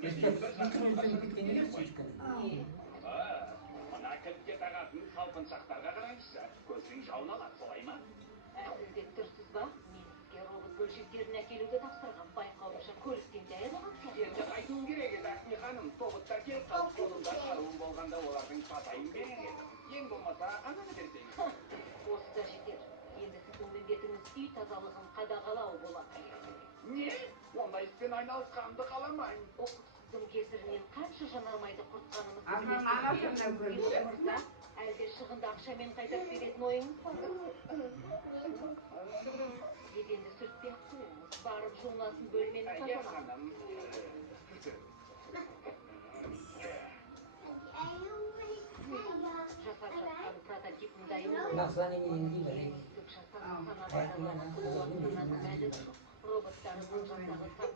Мына кілтке тағатын салпыншақтарға қараңызшы. Көздің жауын алады, солай ма? Әзілдеп тұрсыз ба? Мен сізге робот бөлшектерін әкелуді тапсырған. Байқауымша көліктен дәл оған сияқты. Енді қайтуым керек еді, Ақни ханым. Тобыттар келіп қалып, қолымда қаруым болғанда олардың сатайын берер едім. Ең болмаса, ананы берсеңіз. Осы да жетер. Енді сіздің міндетіңіз үй тазалығын қадағалау болады. Не? Ондай іспен айналысқанымды қаламайын. Оқытсыздың кесірінен қанша жанармайды құртқанымызды білесіз. Әлде шығынды ақшамен қайтарып беретін ойыңыз бар? Еденді сүртпей-ақ қойыңыз. Барып жуынасын бөлмені тазалаңыз. Жасап жатқан прототипін дайын роботтарымның жасағы